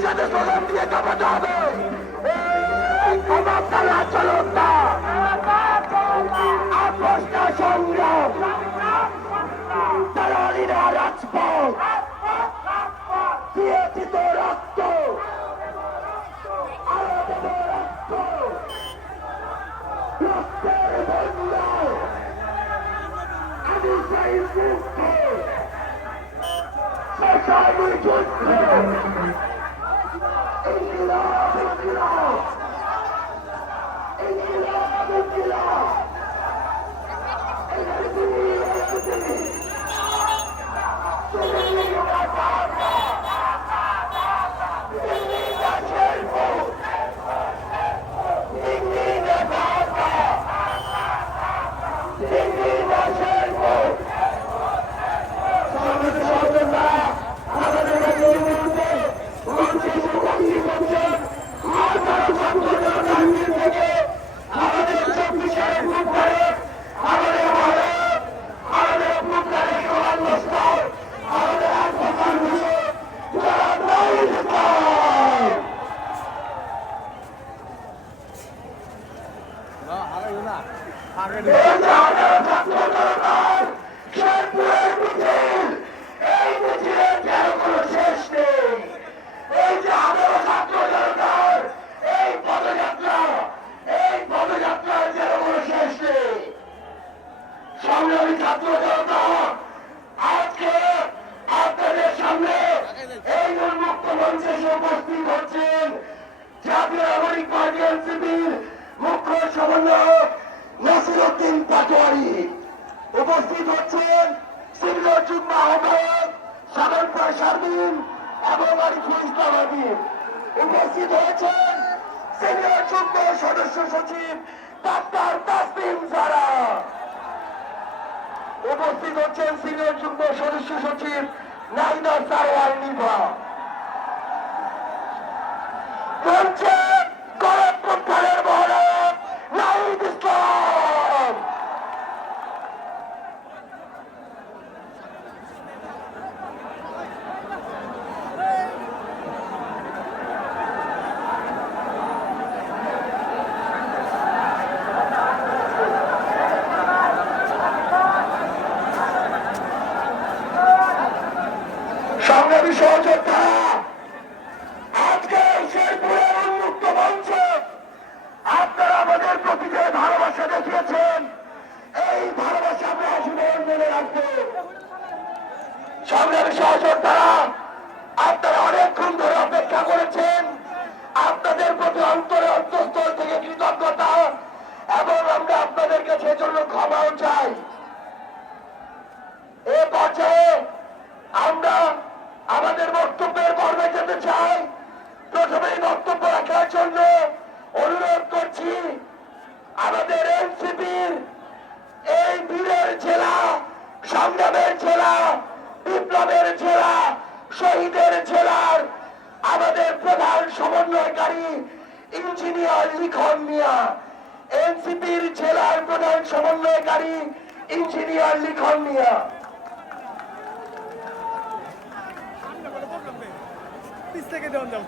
একসাথে স্লোগান দিয়ে কামাতে হবে। ক্ষমতারা চলুন না আপোষটা সংগ্রাম। তারালিরা রাজপথ। দিয়েছি তো রক্ত। রক্তের বন্যা আমি সেই মুক্ত। শেষাবি যুদ্ধ। ইনকিলাব ইনকিলাব ইনকিলাব জাতীয় নাগরিক পার্টি এনসিপির মুখ্য সমন্বয়ক নাসিরুদ্দিন পাটোয়ারি উপস্থিত হচ্ছেন সিনিয়র যুগ্ম এবং আরিফুল উপস্থিত হয়েছেন সিনিয়র সদস্য সচিব ডাক্তার তাসলিম জারা উপস্থিত হচ্ছেন সিনিয়র যুগ্ম সদস্য সচিব সারওয়াল সংগ্রামী সহযোদ্ধা। আজকে সেই পুরের উন্মুক্ত মঞ্চ আপনারা আমাদের প্রতি যে ভালোবাসা দেখিয়েছেন। এই ভালোবাসা আমরা আসলে মনে রাখব। সংগ্রামী সহযোদ্ধারা এনসিপির এই বীরের জেলা সংগ্রামের জেলা বিপ্লবের জেলা শহীদের জেলার আমাদের প্রধান সমন্বয়কারী, ইঞ্জিনিয়ার লিখন মিয়া। এনসিপির জেলার প্রধান সমন্বয়কারী, ইঞ্জিনিয়ার লিখন মিয়া। থেকে দেওয়ান যাও